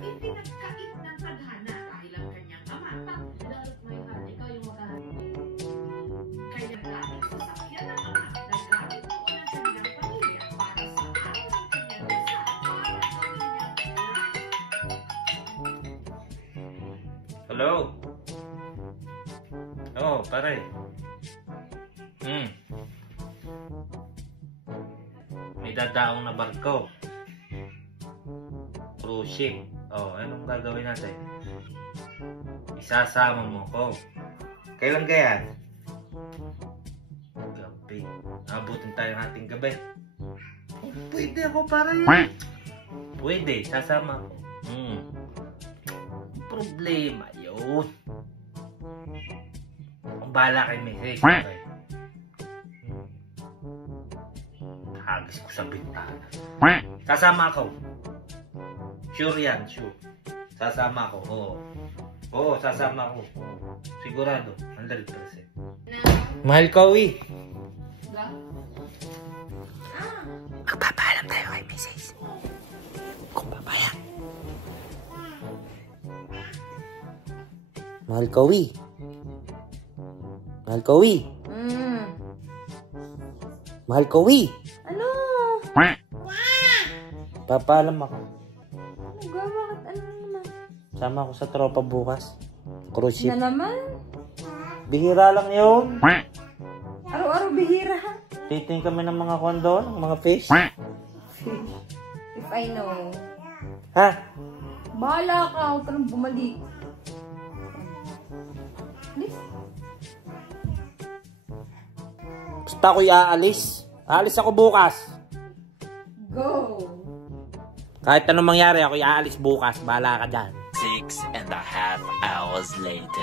hindi nagkait ng tadhana dahil ang kanyang ama. Lalo't may heart, ikaw yung maghahanap. Kaya dahil sa sakyan ng ama, naggamit noon ang kanilang pamilya para sa araw ng kanyang isa para sa kanyang life. Hello? Oh, pare. May dadaong na barko. Cruise ship. Oh, anong gagawin natin? Isasama mo ko. Kailan kaya? Gabi. Abutin tayo ng ating gabi. Pwede ako, pare. Pwede, sasama ko. Problema yun. Kung bahala kay Mrs. Okay. Hagis ko sa bintana. Sasama ako. Sure yan, sure. Sasama ako, oo. Oo, sasama ako. Sigurado, 100%. Mahal ko, uwi. Magpapaalam tayo kay Mrs. Kung papayag. Mahal ko, uwi. Mahal ko, uwi. Mahal ko, uwi. Ano? Papaalam ako. Ano ga? Bakit? Ano naman? Sama ako sa tropa bukas. Cruise ship. Na naman? Bihira lang yun. Araw-araw bihira. Titing kami ng mga kondo, ng mga fish. If I know. Ha? Bahala ka. Huwag ka nang bumalik. Please. Basta ako'y aalis. Aalis ako bukas. Go! Kahit anong mangyari, ako'y aalis bukas. Bahala ka dyan. 6.5 hours later.